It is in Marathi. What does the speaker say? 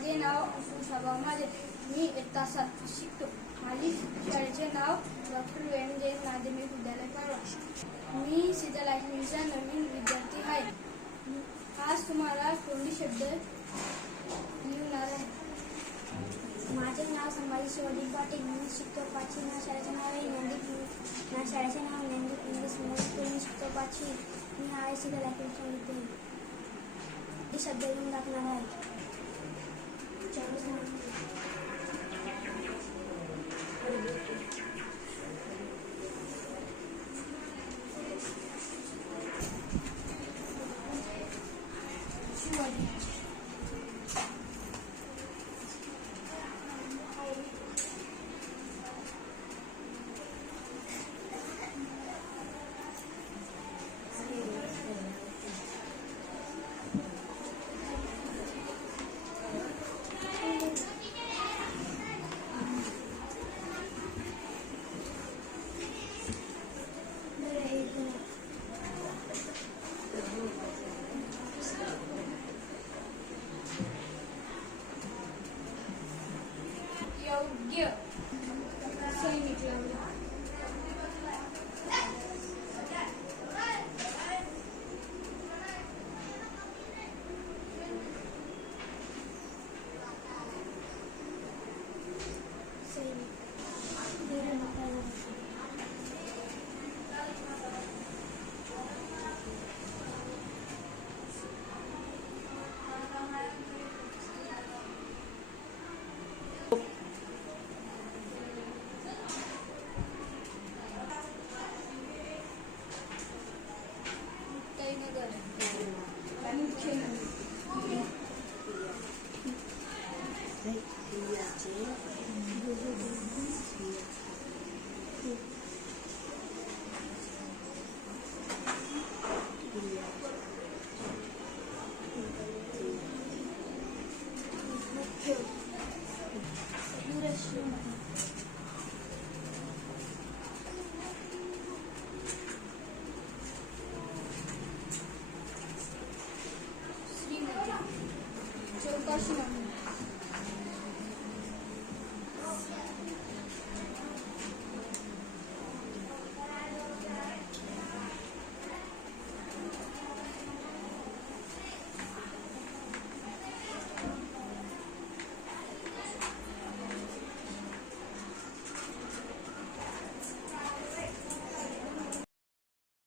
माझे नाव सुशोभा माझे. मी इयत्ता 7वी शिकतो. माझी शाळेचे नाव डॉक्टर वेण जैन माध्यमिक विद्यालय परवा. मी शीतल अकॅडमीचा नवीन विद्यार्थी आहे. आज तुम्हाला तोंडी शब्द लिहिणार आहे. माझे नाव संभाजी शिवाजी पाटील. मी शिकतो 5वी. माझ्या शाळेचे नाव आहे माझ्या शाळेचे नाव नंदीप इंग्लिश मीडियम स्कूल. मी शिकतो 5वी. मी आहे शीतल अकॅडमीचा विद्यार्थी. शब्द लिहून दाखवणार आहे. योग्य. सैनिक लावले. श्रीमती चौकशी